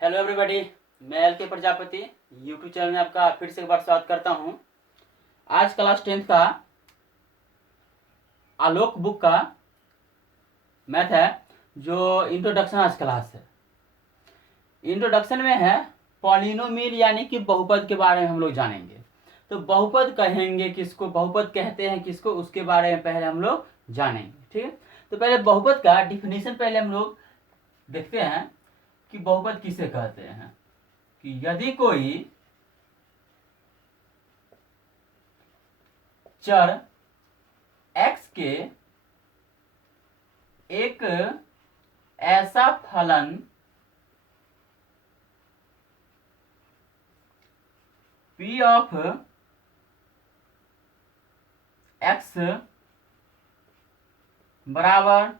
Hello everybody, मैं L के Prajapati YouTube channel में आपका फिर से एक बार स्वागत करता हूं। आज क्लास 10th का आलोक बुक का मैथ है, जो इंट्रोडक्शन आज क्लास है। इंट्रोडक्शन में है पॉलिनोमियल यानी कि बहुपद के बारे में हम लोग जानेंगे। तो बहुपद कहेंगे किसको, बहुपद कहते हैं किसको, उसके बारे में पहले हम लोग जानेंगे। ठीक है, तो पहले बहुपद का डिफिनीशन पहले हम लोग देखते हैं कि बहुपद किसे कहते हैं। कि यदि कोई चर x के एक ऐसा फलन p ऑफ x बराबर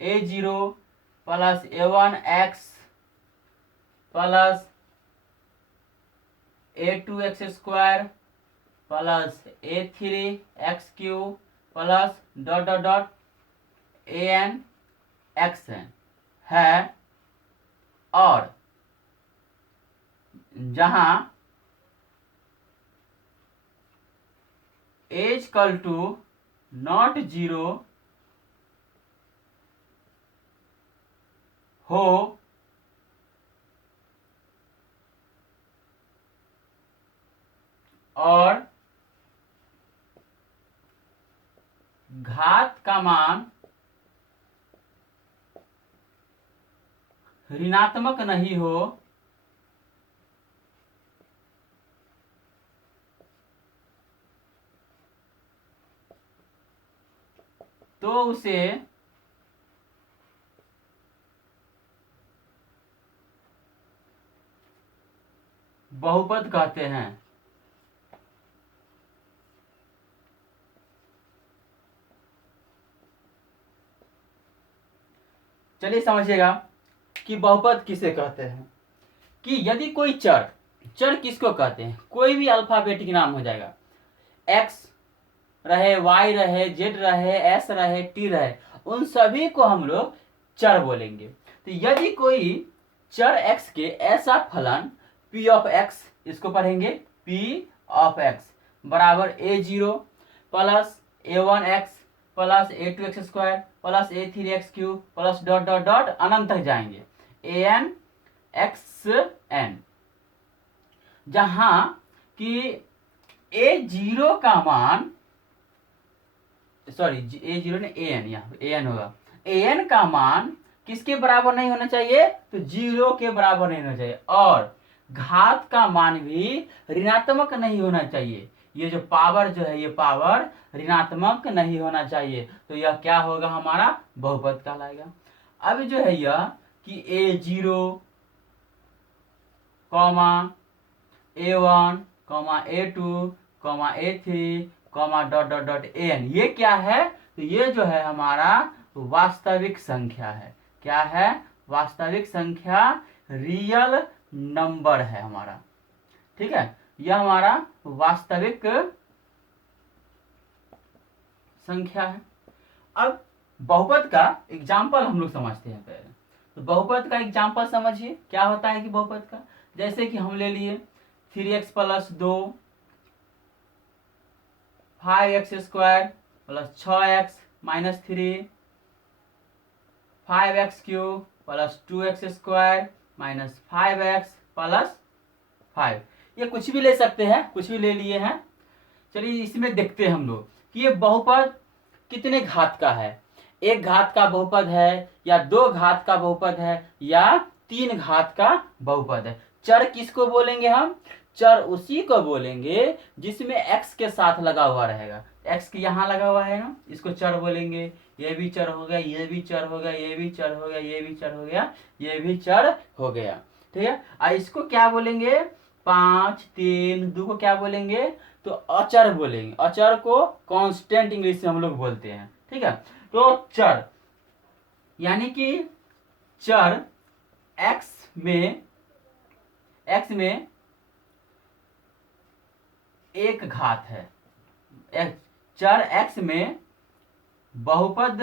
a0 plus a1x plus a2x square plus a3x³ plus dot dot dot an x है, और जहां एज इक्वल टू नॉट 0 हो और घात का मान ऋणात्मक नहीं हो तो उसे बहुपद कहते हैं। चलिए समझिएगा कि बहुपद किसे कहते हैं। कि यदि कोई चर, चर किसको कहते हैं, कोई भी अल्फाबेटिक नाम हो जाएगा, x रहे, y रहे, z रहे, s रहे, t रहे, उन सभी को हम लोग चर बोलेंगे। तो यदि कोई चर x के ऐसा फलन p ऑफ x, इसको पढ़ेंगे p ऑफ x बराबर a0 plus a1x plus a2x square plus a3x³ plus dot dot dot अनंत तक जाएंगे an xn, जहां कि a0 का मान, सॉरी a0 ने an, यहाँ an होगा, an का मान किसके बराबर नहीं होना चाहिए, तो 0 के बराबर नहीं होना चाहिए, और घात का मान भी ऋणात्मक नहीं होना चाहिए। ये जो पावर जो है, ये पावर ऋणात्मक नहीं होना चाहिए। तो यह क्या होगा, हमारा बहुपद कहलाएगा। अब जो है यह कि a0 comma a1 comma a2 comma a3 comma dot dot dot an, ये क्या है, तो ये जो है हमारा वास्तविक संख्या है। क्या है, वास्तविक संख्या, रियल नंबर है हमारा। ठीक है, यह हमारा वास्तविक संख्या है। अब बहुपद का एग्जाम्पल हम लोग समझते हैं पहले। तो बहुपद का एग्जाम्पल समझिए क्या होता है कि बहुपद का, जैसे कि हम ले लिए 3x plus 2 5x square plus 6x minus 3 5x³ plus 2x square minus 5x plus 5। ये कुछ भी ले सकते हैं, कुछ भी ले लिए हैं। चलिए इसमें देखते हैं हम लोग कि ये बहुपद कितने घात का है। एक घात का बहुपद है, या दो घात का बहुपद है, या तीन घात का बहुपद है। चर किसको बोलेंगे हम, चर उसी को बोलेंगे जिसमें x के साथ लगा हुआ रहेगा। x के यहाँ लगा हुआ है ना, इसको चर बोलेंगे। ये भी चर हो गया, ये भी चर हो गया, ये भी चर हो गया, ये भी चर हो गया, ये भी चर हो गया। ठीक है, और इसको क्या बोलेंगे, 5 3 2 को क्या बोलेंगे, तो अचर बोलेंगे। अचर को कांस्टेंट इंग्लिश से हम लोग बोलते हैं। ठीक है, तो चर यानी कि चर x में एक घात है, चर x में बहुपद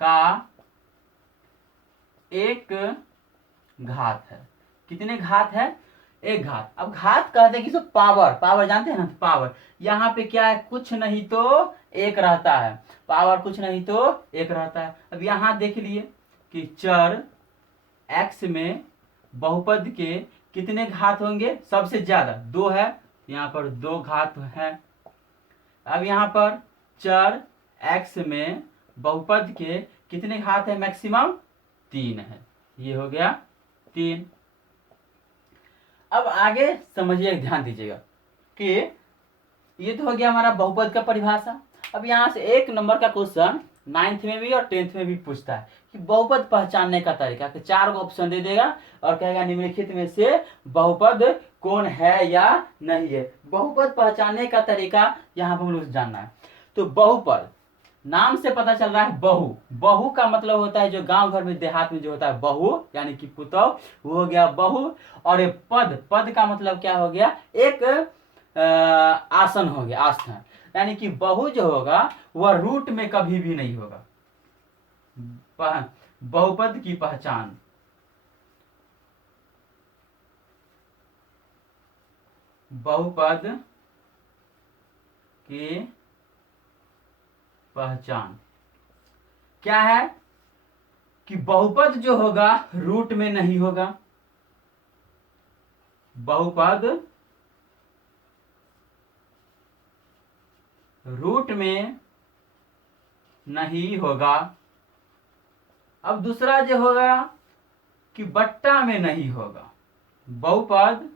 का एक घात है। कितने घात है? एक घात। अब घात कहते हैं किसको? पावर। पावर जानते हैं ना? पावर। यहाँ पे क्या है? कुछ नहीं तो एक रहता है। पावर कुछ नहीं तो एक रहता है। अब यहाँ देख लिए कि चर x में बहुपद के कितने घात होंगे? सबसे ज्यादा 2 है, यहाँ पर 2 घात है। अब यहाँ पर चर x में बहुपद के कितने घात है? मैक्सिमम 3 है। ये हो गया 3। अब आगे समझिए, ध्यान दीजिएगा कि ये तो हो गया हमारा बहुपद का परिभाषा। अब यहाँ से 1 नंबर का क्वेश्चन 9th में भी और 10th में भी पूछता है कि बहुपद पहचानने का तरीका। कि 4 ऑप्शन दे देगा और कहेगा निम्नलिखित में से बहुपद कौन है या नहीं है। बहुपद पहचानने का तरीका यहाँ पर हम लोग जानना है। तो बहुपद नाम से पता चल रहा है बहु। बहु का मतलब होता है जो गांव घर में देहात में जो होता है बहु, यानी कि पुतौ, वो हो गया बहु। और ये पद, पद का मतलब क्या हो गया? एक आसन हो गया, आसन। यानी कि बहु जो होगा वह रूट में कभी भी नहीं होगा। बहुपद की पहचान, बहुपद की पहचान क्या है? कि बहुपद जो होगा रूट में नहीं होगा। बहुपद रूट में नहीं होगा। अब दूसरा जो होगा कि बट्टा में नहीं होगा। बहुपद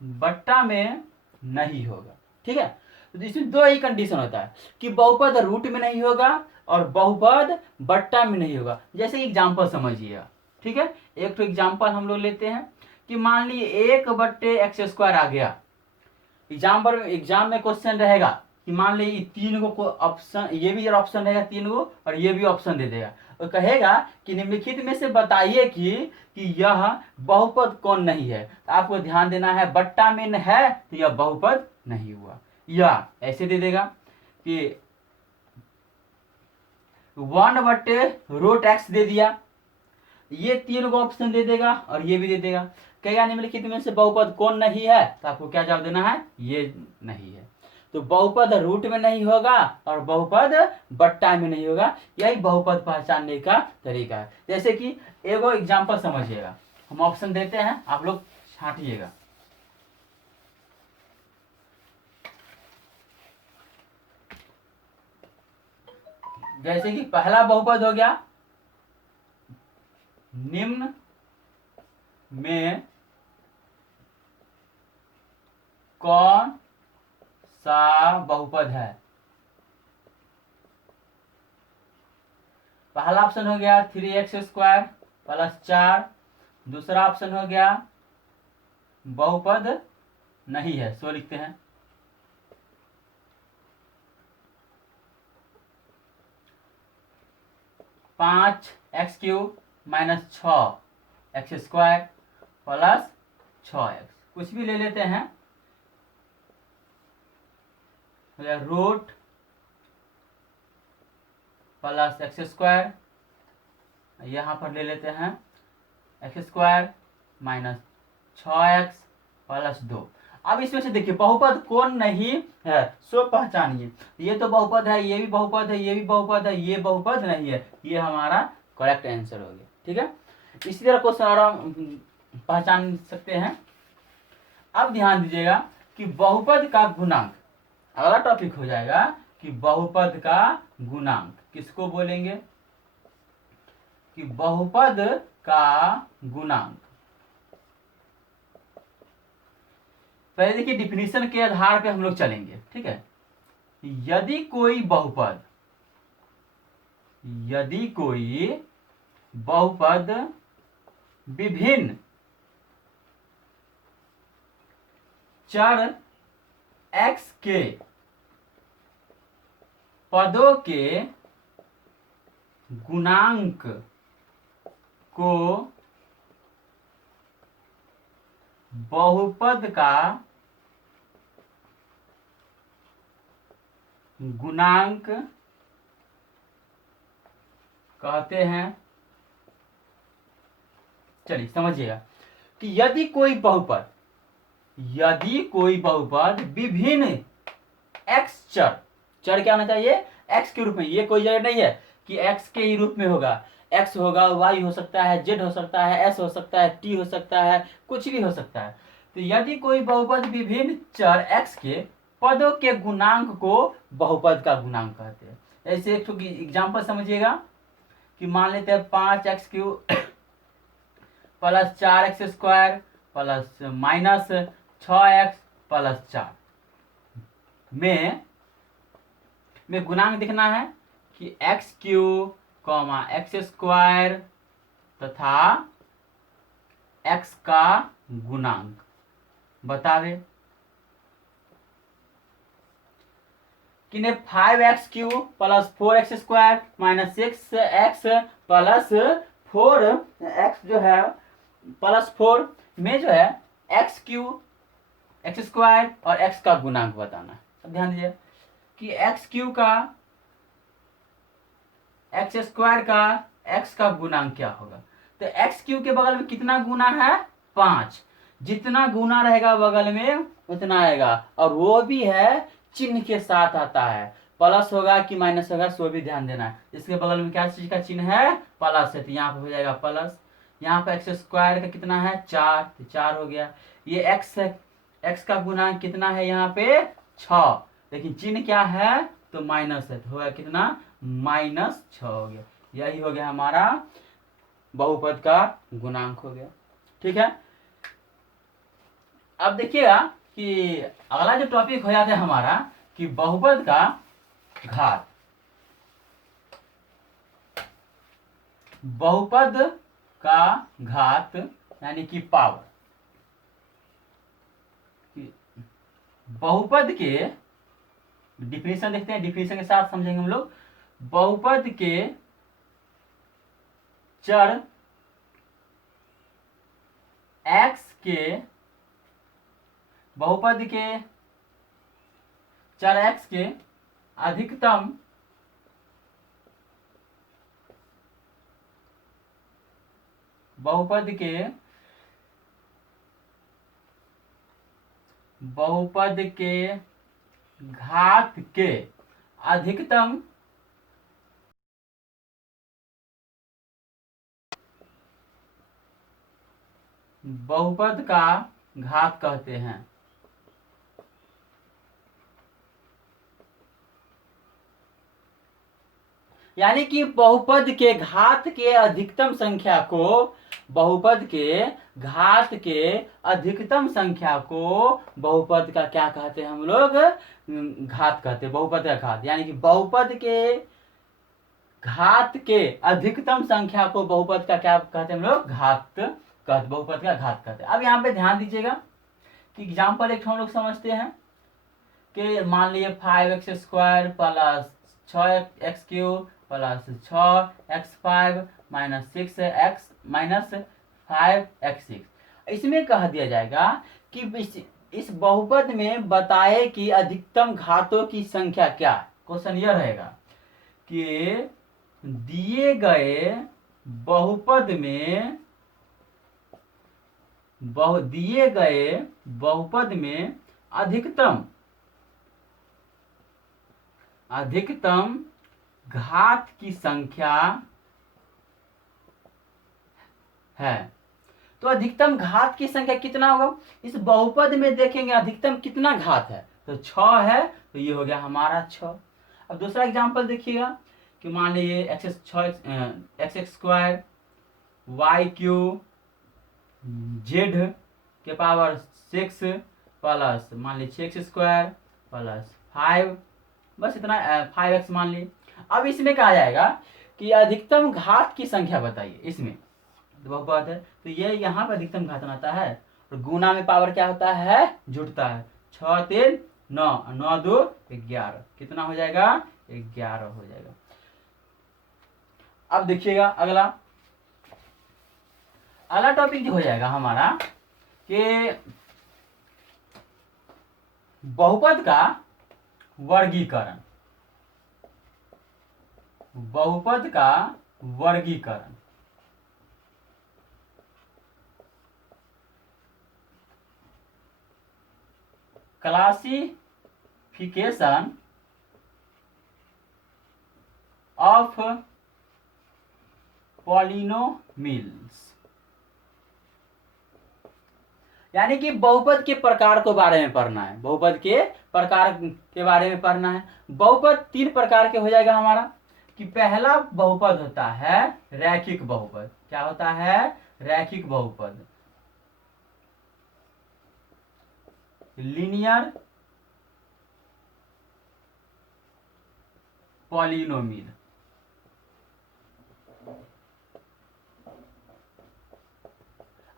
बट्टा में नहीं होगा। ठीक है, तो इसमें 2 ही कंडीशन होता है कि बहुपद रूट में नहीं होगा और बहुपद बट्टा में नहीं होगा। जैसे एग्जांपल समझिएगा। ठीक है, एक तो एग्जांपल हम लोग लेते हैं कि मान लीजिए 1/x² आ गया। एग्जाम में क्वेश्चन रहेगा कि मान लीजिए 3 को ऑप्शन, ये भी ऑप्शन रहेगा 3 को और ये भी ऑप्शन दे देगा और कहेगा कि निम्नलिखित में से बताइए कि यह बहुपद कौन नहीं है। तो आपको ध्यान देना है, बट्टा में है तो यह बहुपद नहीं हुआ। या ऐसे दे देगा कि 1/√x दे दिया, ये 3 को ऑप्शन दे देगा और ये भी दे देगा। कहेगा निम्नलिखित में से बहुपद कौन नहीं है, तो आपको क्या जवाब देना है? ये नहीं है। तो बहुपद रूट में नहीं होगा और बहुपद बट्टा में नहीं होगा। यही बहुपद पहचानने का तरीका है। जैसे कि एगो एग्जांपल समझिएगा, हम ऑप्शन देते हैं, आप लोग छांटिएगा। जैसे कि पहला बहुपद हो गया, निम्न में कौन सा बहुपद है? पहला ऑप्शन हो गया 3x² + 4। दूसरा ऑप्शन हो गया बहुपद नहीं है, सो लिखते हैं। पांच x³ - 6x² + 6x, कुछ भी ले लेते हैं। रूट प्लस x², यहाँ पर ले लेते हैं x² - 6x + 2। अब इसमें से देखिए बहुपद कौन नहीं है, सो पहचानिए। ये तो बहुपद है, ये भी बहुपद है, ये भी बहुपद है, ये बहुपद नहीं है। ये हमारा करेक्ट आंसर हो गया। ठीक है, इसी तरह क्वेश्चन और पहचान सकते हैं। अब ध्यान दीजिएगा कि बहुपद का गुणांक, अगला टॉपिक हो जाएगा कि बहुपद का गुणांक किसको बोलेंगे? कि बहुपद का गुणांक। पहले देखिए डिफिनीशन के आधार पे हम लोग चलेंगे। ठीक है, यदि कोई बहुपद विभिन्न चर x के पदों के गुणांक को बहुपद का गुणांक कहते हैं, चलिए समझिएगा कि यदि कोई बहुपद विभिन्न एक्स चर क्या होना चाहिए, एक्स के रूप में, ये कोई जगह नहीं है कि एक्स के ही रूप में होगा, एक्स होगा, वाई हो सकता है, जेड हो सकता है, एस हो सकता है, टी हो सकता है, कुछ भी हो सकता है। तो यदि कोई बहुपद विभिन्न चर एक्स के पदों के गुणांक को बहुपद का गुणांक कहते हैं। ऐसे एक एग्जाम्पल समझिएगा कि मान लेते हैं 5x³ plus 4x² plus minus 6x plus 4 में गुणांक दिखना है कि x³ x² तथा x का गुणांक बता दे कि 5x³ plus 4x² minus 6x plus 4x जो है प्लस 4 में जो है x³ x² और x का गुणांक बताना है। अब ध्यान दीजिए कि x³ का x² का x का गुणांक क्या होगा। तो x³ के बगल में कितना गुना है, 5, जितना गुना रहेगा बगल में उतना आएगा, और वो भी है चिन्ह के साथ आता है, प्लस होगा कि माइनस होगा सो भी ध्यान देना है। इसके बगल में क्या चीज का चिन्ह है, प्लस है, तो यहाँ पे हो जाएगा प्लस। यहाँ पे x² का कितना है, 4, तो 4 हो गया। ये x है, x का गुणांक कितना है यहाँ पे 6, लेकिन चिन्ह क्या है तो माइनस है, तो होगा कितना -6 हो गया। यही हो गया हमारा बहुपद का गुणांक हो गया। ठीक है, अब देखिएगा कि अगला जो टॉपिक हो जाता है हमारा कि बहुपद का घात। बहुपद का घात यानी कि पावर। बहुपद के डिफिनेशन देखते हैं, डिफिनेशन के साथ समझेंगे हम लोग। बहुपद के चर x के बहुपद के चर x के अधिकतम बहुपद के घात के अधिकतम बहुपद का घात कहते हैं। यानी कि बहुपद के घात के अधिकतम संख्या को, बहुपद के घात के अधिकतम संख्या को बहुपद का क्या कहते हैं हम लोग, घात कहते हैं, बहुपद का घात। यानी कि बहुपद के घात के अधिकतम संख्या को बहुपद का क्या कहते हैं हम लोग, घात कहते, बहुपद का घात कहते हैं। अब यहाँ पे ध्यान दीजिएगा कि एग्जाम्पल एक हम लोग समझते हैं कि मान लीजिए 5x² plus 6x³ plus 6x5 minus 6x minus 5x6। इसमें कह दिया जाएगा कि इस बहुपद में बताए कि अधिकतम घातों की संख्या क्या है। क्वेश्चन यह रहेगा कि दिए गए बहुपद में अधिकतम घात की संख्या है। तो अधिकतम घात की संख्या कितना होगा, इस बहुपद में देखेंगे अधिकतम कितना घात है, तो 6 है, तो ये हो गया हमारा 6। अब दूसरा एग्जांपल देखिएगा कि मान लीजिए x² y³ z के पावर 6 प्लस मान लीजिए 6x² प्लस 5, बस इतना 5x मान लीजिए। अब इसमें कहा जाएगा कि अधिकतम घात की संख्या बताइए। इसमें बहुपद है तो ये यहाँ पर अधिकतम घात आता है, और गुना में पावर क्या होता है, जुड़ता है। 6 3 9, 9 2 11, कितना हो जाएगा, 11 हो जाएगा। अब देखिएगा अगला टॉपिक जो हो जाएगा हमारा कि बहुपद का वर्गीकरण। बहुपद का वर्गीकरण। क्लासिफिकेशन ऑफ पॉलिनोमियल्स, यानी कि बहुपद के प्रकार के बारे में पढ़ना है, बहुपद के प्रकार के बारे में पढ़ना है। बहुपद 3 प्रकार के हो जाएगा हमारा, कि पहला बहुपद होता है रैखिक बहुपद। क्या होता है? रैखिक बहुपद, लीनियर पॉलिनोमियल।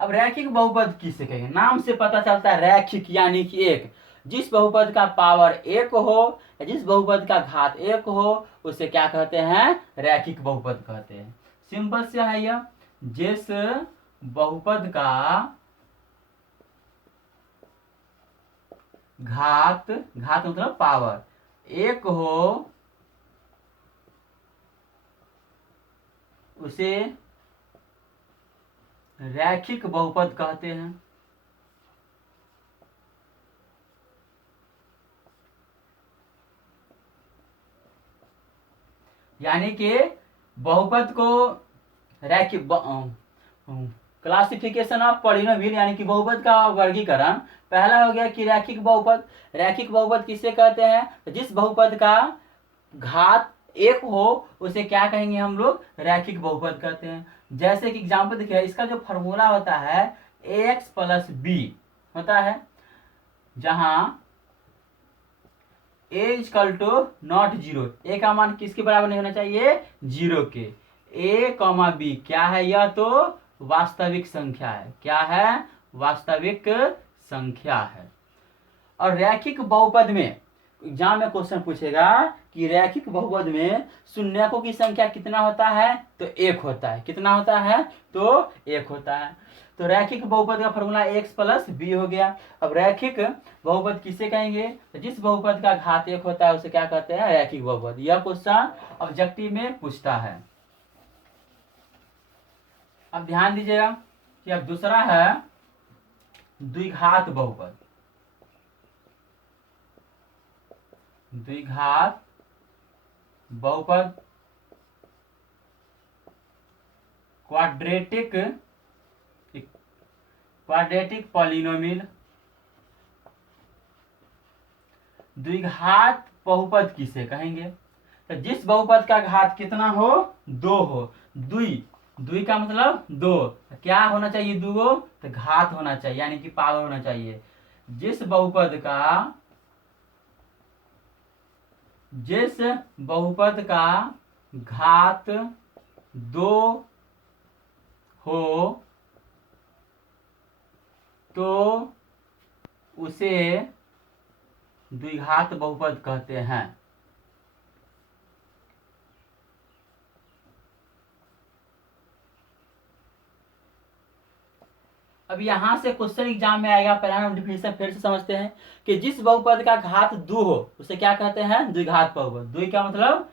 अब रैखिक बहुपद किसे कहेंगे? नाम से पता चलता है रैखिक यानी कि एक, जिस बहुपद का पावर 1 हो या जिस बहुपद का घात 1 हो उसे क्या कहते हैं? रैखिक बहुपद कहते हैं। सिंपल से है यह, जिस बहुपद का घात मतलब पावर 1 हो उसे रैखिक बहुपद कहते हैं। यानी कि बहुपद को रैखिक, क्लासिफिकेशन ऑफ पॉलिनोमियल यानी कि बहुपद का वर्गीकरण। पहला हो गया कि रैखिक बहुपद। रैखिक बहुपद किसे कहते हैं? जिस बहुपद का घात 1 हो उसे क्या कहेंगे हम लोग? रैखिक बहुपद कहते हैं। जैसे कि एग्जाम्पल देखिए, इसका जो फॉर्मूला होता है ax प्लस बी होता है, जहां a equal to not 0, a का मान किसके बराबर नहीं होना चाहिए? 0 के। a कॉमा बी क्या है? यह तो वास्तविक संख्या है। क्या है? वास्तविक संख्या है। और रैखिक बहुपद में एग्जाम में क्वेश्चन पूछेगा कि रैखिक बहुपद में शून्यकों की संख्या कितना होता है? तो 1 होता है। कितना होता है? तो 1 होता है। तो रैखिक बहुपद का फॉर्मूला x प्लस बी हो गया। अब रैखिक बहुपद किसे कहेंगे? तो जिस बहुपद का घात 1 होता है उसे क्या कहते हैं? रैखिक बहुपद। यह क्वेश्चन ऑब्जेक्टिव में पूछता है। अब ध्यान दीजिएगा कि अब दूसरा है द्विघात बहुपद। द्विघात बहुपद, क्वाड्रेटिक पॉलिनोमियल। द्विघात बहुपद किसे कहेंगे? तो जिस बहुपद का घात कितना हो? 2 हो। द्वि का मतलब 2, क्या होना चाहिए? 2 तो घात होना चाहिए यानी कि पावर होना चाहिए। जिस बहुपद का घात 2 हो तो उसे द्विघात बहुपद कहते हैं। अब यहां से क्वेश्चन एग्जाम में आएगा, पहले हम डिफिनेशन फिर से समझते हैं कि जिस बहुपद का घात 2 हो उसे क्या कहते हैं? द्विघात बहुपद। द्वि का मतलब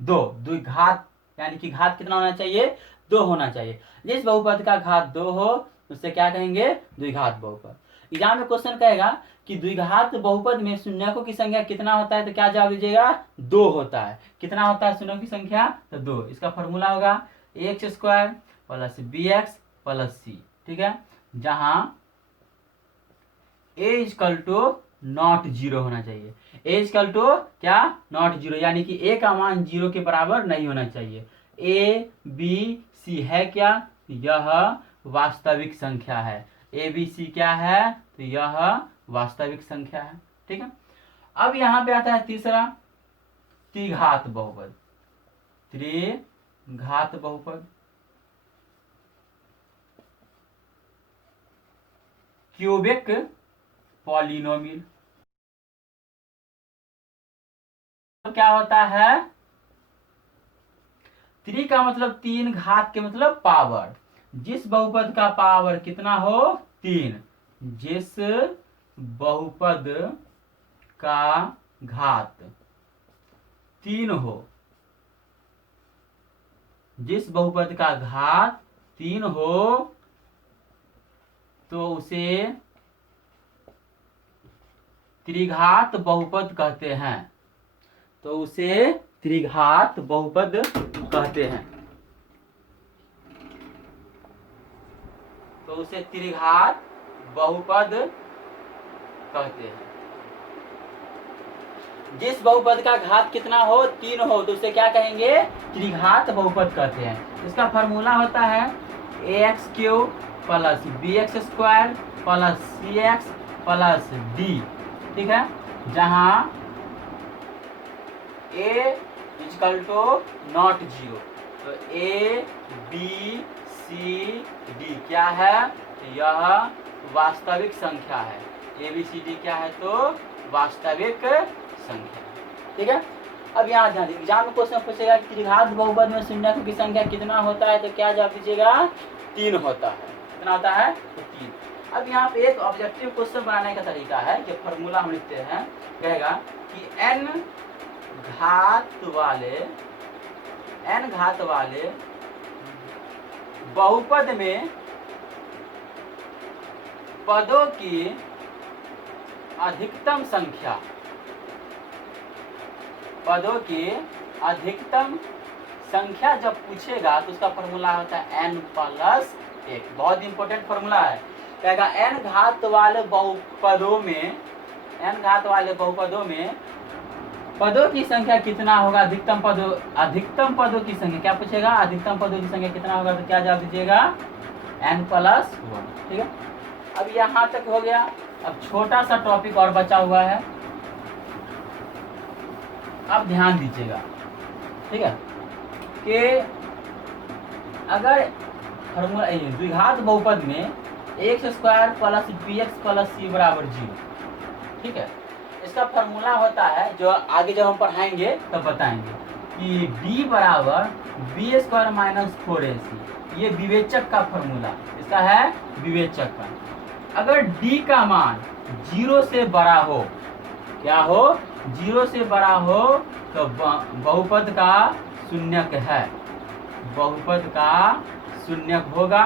2, द्विघात यानी कि घात कितना होना चाहिए? 2 होना चाहिए। जिस बहुपद का घात 2 हो उसे क्या कहेंगे? द्विघात बहुपद। एग्जाम में क्वेश्चन कहेगा कि द्विघात बहुपद में शून्यकों की संख्या कितना होता है? तो क्या जवाब दीजिएगा? 2 होता है। कितना होता है शून्यों की संख्या? तो 2। इसका फॉर्मूला होगा x² plus bx plus c। ठीक है, जहां a इक्वल टू नॉट 0 होना चाहिए। a इक्वल टू क्या? नॉट 0, यानी कि a का मान 0 के बराबर नहीं होना चाहिए। a b c है क्या? यह वास्तविक संख्या है। a b c क्या है? तो यह वास्तविक संख्या है। ठीक है, अब यहां पे आता है तीसरा त्रिघात बहुपद। त्रिघात बहुपद, क्यूबिक पॉलिनोमियल। तो क्या होता है? 3 का मतलब 3, घात के मतलब पावर। जिस बहुपद का पावर कितना हो? 3, जिस बहुपद का घात 3 हो जिस बहुपद का घात 3 हो तो उसे त्रिघात बहुपद कहते हैं। तो उसे त्रिघात बहुपद कहते हैं। तो उसे त्रिघात बहुपद कहते हैं। जिस बहुपद का घात कितना हो 3 हो तो उसे क्या कहेंगे? त्रिघात बहुपद कहते हैं। इसका फॉर्मूला होता है ax³ plus bx² plus cx plus d। ठीक है, जहां a इक्वल टू नॉट 0। तो a b c d क्या है? यह वास्तविक संख्या है। a b c d क्या है? तो वास्तविक संख्या। ठीक है, अब यहाँ ध्यान दीजिए, एग्जाम में क्वेश्चन पूछेगा कि त्रिघात बहुपद में शून्यकों की संख्या कितना होता है? तो क्या जवाब दीजिएगा? 3 होता है। कितना होता है? तो 3। अब यहाँ पे एक ऑब्जेक्टिव क्वेश्चन बनाने का तरीका है, जो फॉर्मूला हम लिखते हैं, कहेगा कि n घात वाले बहुपद में पदों की अधिकतम संख्या, पदों की अधिकतम संख्या जब पूछेगा तो उसका फॉर्मूला होता है n प्लस 1। बहुत इंपॉर्टेंट फॉर्मूला है। कहेगा n घात वाले बहुपदों में, n घात वाले बहुपदों में पदों की संख्या कितना होगा? अधिकतम पदों की संख्या क्या पूछेगा? अधिकतम पदों की संख्या कितना होगा? तो क्या जवाब दीजिएगा? n plus 1। ठीक है, अब यहाँ तक हो गया। अब छोटा सा टॉपिक और बचा हुआ है, अब ध्यान दीजिएगा। ठीक है, कि अगर फॉर्मूला द्विघात बहुपद में x² plus bx plus c बराबर 0। ठीक है, इसका फॉर्मूला होता है, जो आगे जब हम पढ़ाएंगे तब बताएंगे, कि d बराबर b² माइनस 4ac। ये विवेचक का फॉर्मूला, इसका है विवेचक का। अगर d का मान 0 से बड़ा हो, क्या हो? 0 से बड़ा हो तो बहुपद का शून्यक है, बहुपद का शून्यक होगा।